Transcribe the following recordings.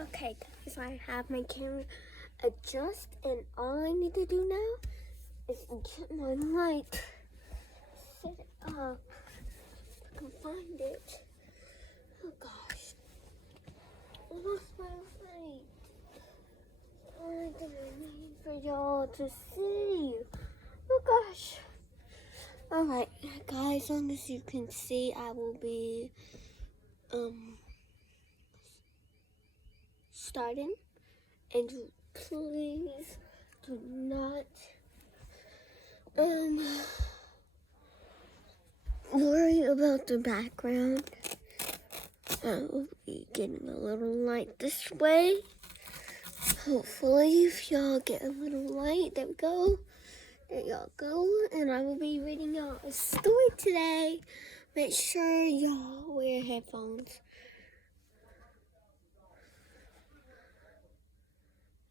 Okay, guys, I have my camera adjust, and all I need to do now is get my light set it up. If I can find it. Oh gosh, I lost my light. What do I need for y'all to see? Oh gosh. Alright, guys, as you can see, I will be starting, and please do not worry about the background. I will be getting a little light this way. Hopefully, if y'all get a little light, there we go. There y'all go. And I will be reading y'all a story today. Make sure y'all wear headphones.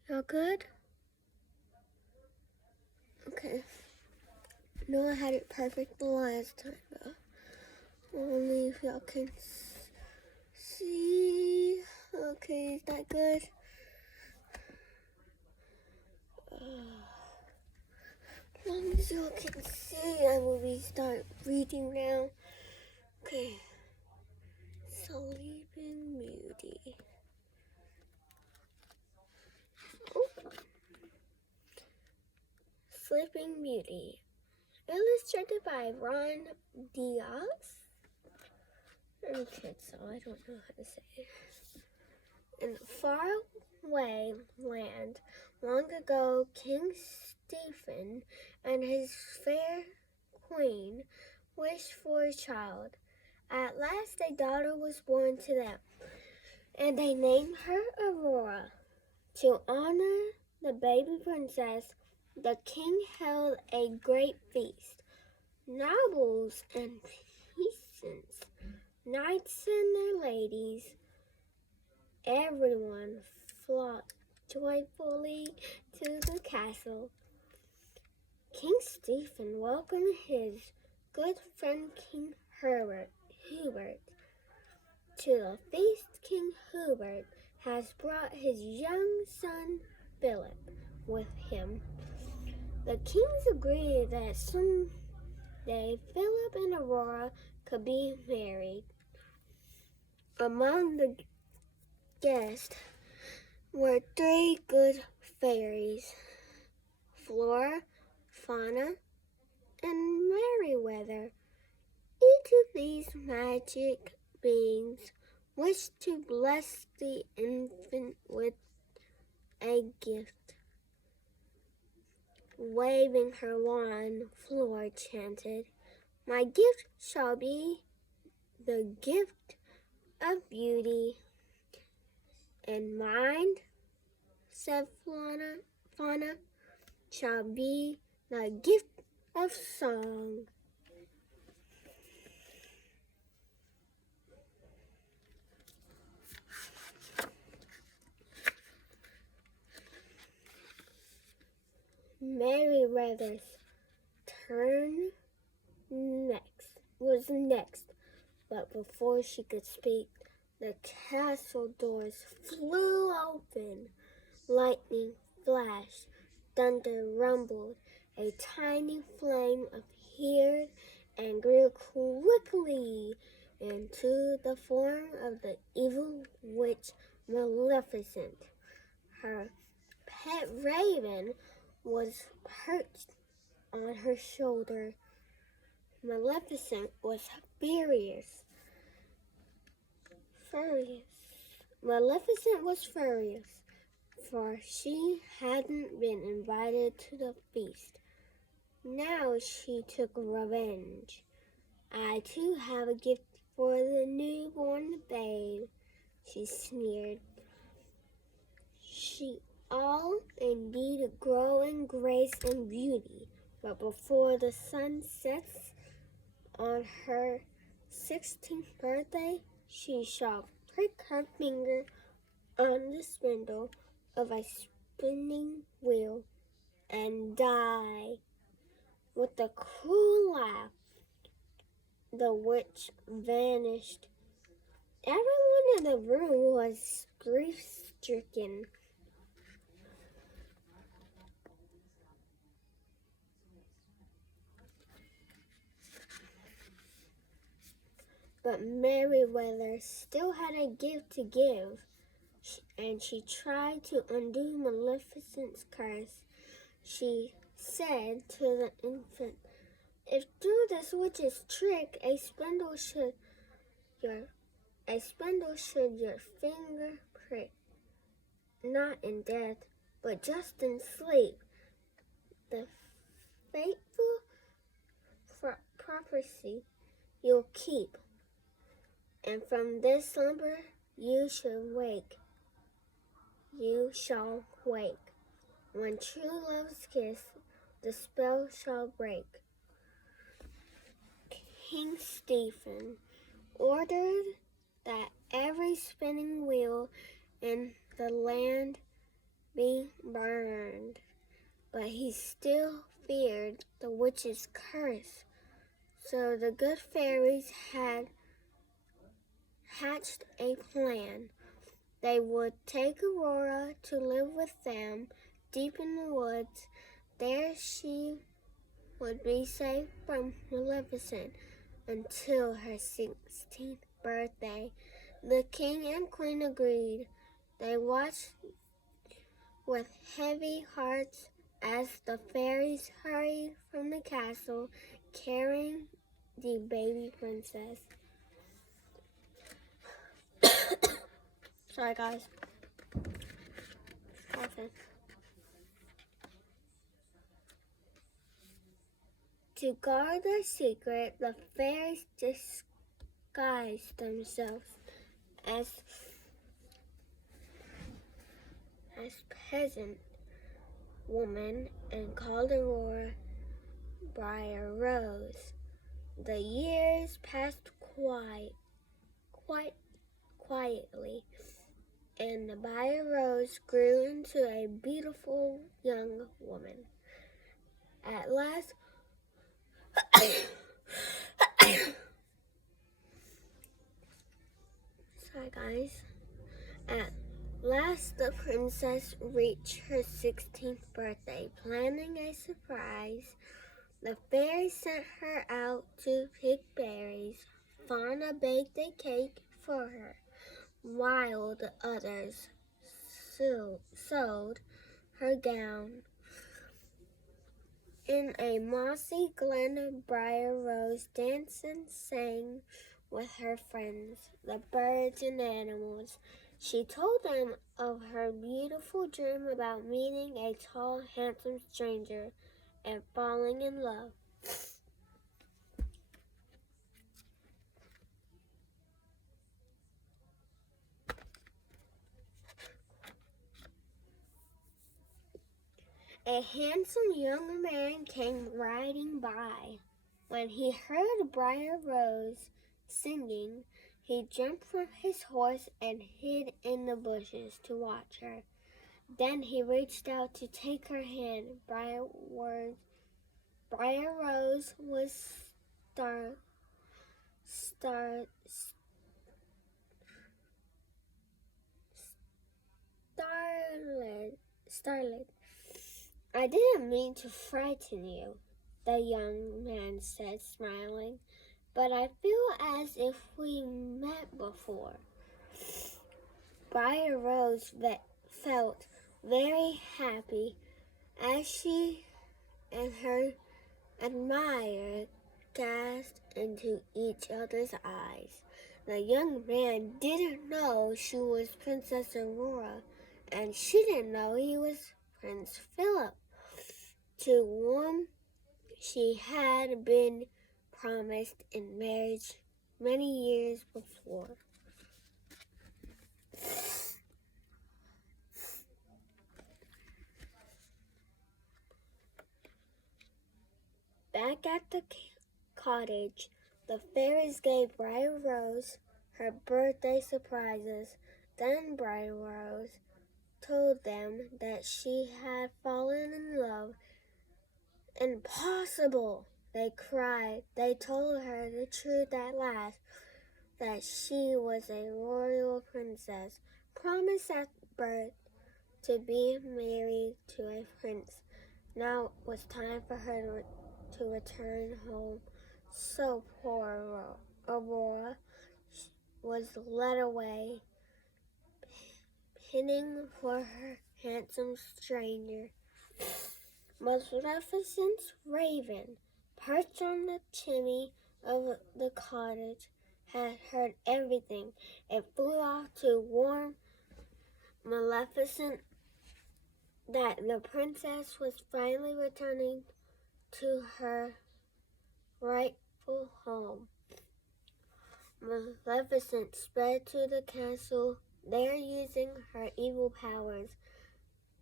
Y'all good? Okay. I know I had it perfect the last time, but only if y'all can see. Okay, is that good? As long as y'all can see, I will start reading now. Okay. Sleeping Beauty. Oh. Sleeping Beauty. Illustrated by Ron Diaz. I'm a kid, so I don't know how to say it. In a faraway land, long ago, King Stephen and his fair queen wished for a child. At last, a daughter was born to them, and they named her Aurora. To honor the baby princess, the king held a great feast. Nobles and peasants, knights and their ladies, everyone flocked joyfully to the castle. King Stephen welcomed his good friend King Hubert. To the feast, King Hubert has brought his young son Philip with him. The kings agreed that someday Philip and Aurora could be married. Among the guests were 3 good fairies, Flora, Fauna, and Merryweather. Each of these magic beings wished to bless the infant with a gift. Waving her wand, Flora chanted, "My gift shall be the gift of beauty." "And mine," said Fauna, "shall be the gift of song." Merryweather's turn was next, but before she could speak, the castle doors flew open. Lightning flashed, thunder rumbled, a tiny flame appeared and grew quickly into the form of the evil witch Maleficent. Her pet raven was perched on her shoulder. Maleficent was furious. Maleficent was furious, for she hadn't been invited to the feast. Now she took revenge. "I too have a gift for the newborn babe," she sneered. "She all indeed grow in grace and beauty, but before the sun sets on her 16th birthday, she shall prick her finger on the spindle of a spinning wheel and die." With a cruel laugh, the witch vanished. Everyone in the room was stricken. But Meriwether still had a gift to give, and she tried to undo Maleficent's curse. She said to the infant, "If through this witch's trick a spindle should your finger prick, not in death, but just in sleep, the fateful prophecy you'll keep, and from this slumber you shall wake. When true love's kiss the spell shall break." King Stephen ordered that every spinning wheel in the land be burned, but he still feared the witch's curse. So the good fairies had hatched a plan. They would take Aurora to live with them deep in the woods. There she would be safe from Maleficent until her 16th birthday. The king and queen agreed. They watched with heavy hearts as the fairies hurried from the castle carrying the baby princess. Sorry, guys. Okay. To guard their secret, the fairies disguised themselves as peasant women and called Aurora Briar Rose. The years passed quietly, and the Briar Rose grew into a beautiful young woman. At last, sorry guys. At last, the princess reached her 16th birthday. Planning a surprise, the fairies sent her out to pick berries. Fauna baked a cake for her, while the others sewed her gown. In a mossy glen, Briar Rose danced and sang with her friends, the birds and animals. She told them of her beautiful dream about meeting a tall, handsome stranger and falling in love. A handsome young man came riding by. When he heard Briar Rose singing, he jumped from his horse and hid in the bushes to watch her. Then he reached out to take her hand. Briar Rose was startled. "I didn't mean to frighten you," the young man said, smiling, "but I feel as if we met before." Briar Rose felt very happy as she and her admirer gazed into each other's eyes. The young man didn't know she was Princess Aurora, and she didn't know he was Prince Philip, to whom she had been promised in marriage many years before. Back at the cottage, the fairies gave Briar Rose her birthday surprises. Then Briar Rose told them that she had fallen in love. "Impossible!" they cried. They told her the truth at last. that she was a royal princess, promised at birth to be married to a prince. Now it was time for her to return home. So poor Aurora was led away, pinning for her handsome stranger. Maleficent's raven, perched on the chimney of the cottage, had heard everything. It flew off to warn Maleficent that the princess was finally returning to her rightful home. Maleficent sped to the castle. There, using her evil powers,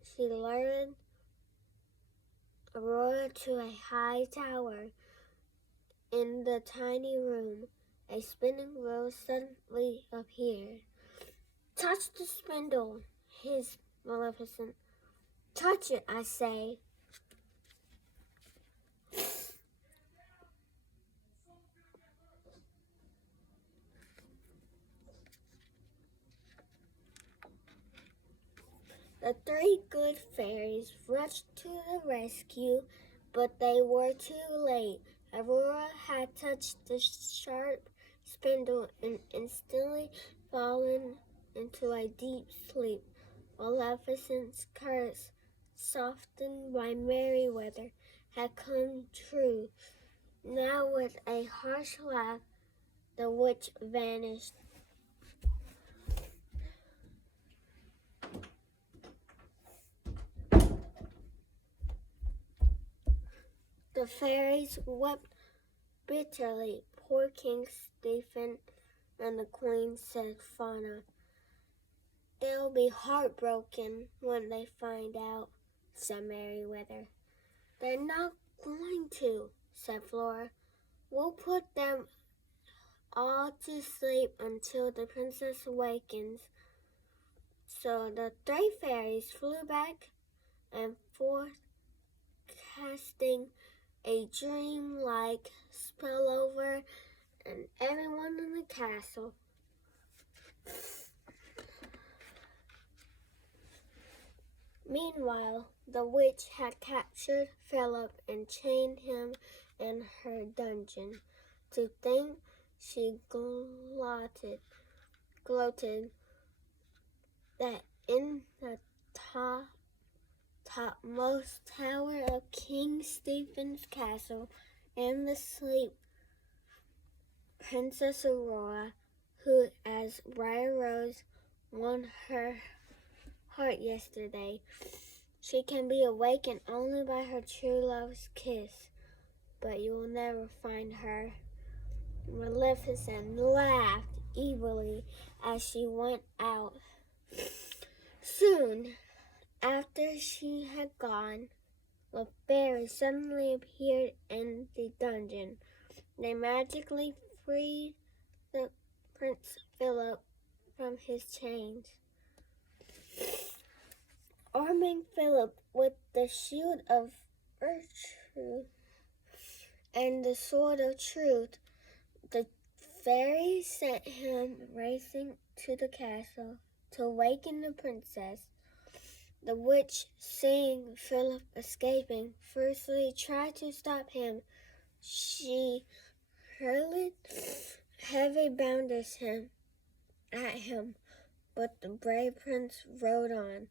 she lured Aurora to a high tower. In the tiny room, a spinning wheel suddenly appeared. "Touch the spindle," hissed Maleficent. "Touch it, I say." The three good fairies rushed to the rescue, but they were too late. Aurora had touched the sharp spindle and instantly fallen into a deep sleep. Maleficent's curse, softened by merry weather, had come true. Now, with a harsh laugh, the witch vanished. The fairies wept bitterly. Poor King Stephen and the Queen, said Fauna. "They'll be heartbroken when they find out," said Merryweather. "They're not going to," said Flora. "We'll put them all to sleep until the princess awakens." So the three fairies flew back and forth, casting a dream-like spell over and everyone in the castle. Meanwhile, the witch had captured Philip and chained him in her dungeon. To think she gloated that in the topmost tower of King Stephen's castle, in the sleep Princess Aurora, who, as Briar Rose, won her heart yesterday, she can be awakened only by her true love's kiss. But you will never find her. Maleficent laughed evilly as she went out. Soon after she had gone, the fairies suddenly appeared in the dungeon. They magically freed the Prince Philip from his chains. Arming Philip with the shield of virtue and the sword of truth, the fairies sent him racing to the castle to awaken the princess. The witch, seeing Philip escaping, fiercely tried to stop him. She hurled heavy bounders at him, but the brave prince rode on.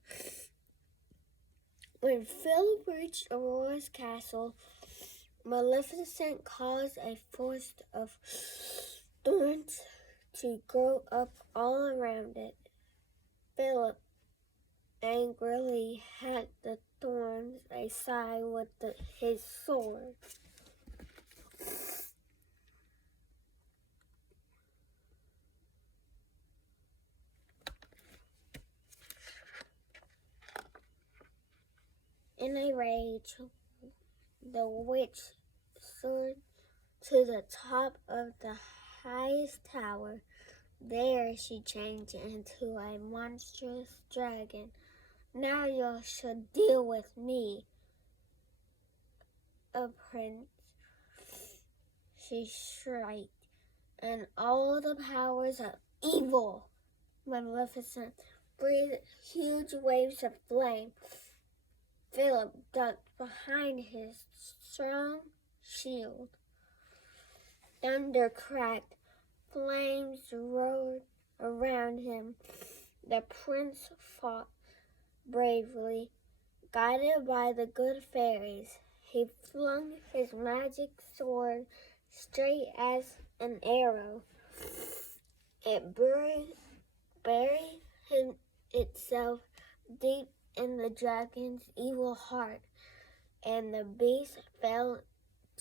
When Philip reached Aurora's castle, Maleficent caused a forest of thorns to grow up all around it. Philip angrily hacked the thorns aside with his sword. In a rage, the witch soared to the top of the highest tower. There she changed into a monstrous dragon. "Now you shall deal with me, a prince," she shrieked. and all the powers of evil. Maleficent breathed huge waves of flame. Philip ducked behind his strong shield. Thunder cracked, flames roared around him. The prince fought bravely, guided by the good fairies. He flung his magic sword straight as an arrow. It buried itself deep in the dragon's evil heart, and the beast fell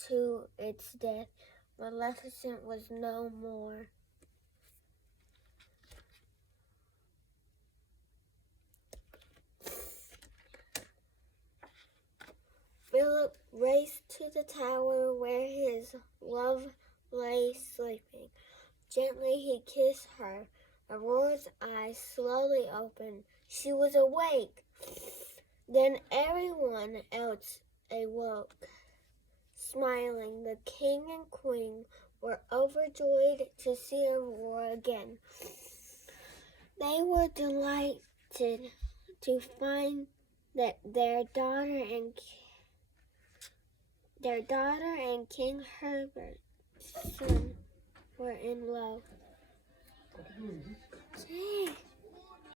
to its death. Maleficent was no more. Philip raced to the tower where his love lay sleeping. Gently he kissed her. Aurora's eyes slowly opened. She was awake. Then everyone else awoke. Smiling, the king and queen were overjoyed to see Aurora again. They were delighted to find that their daughter and King Herbert's son were in love. Gee.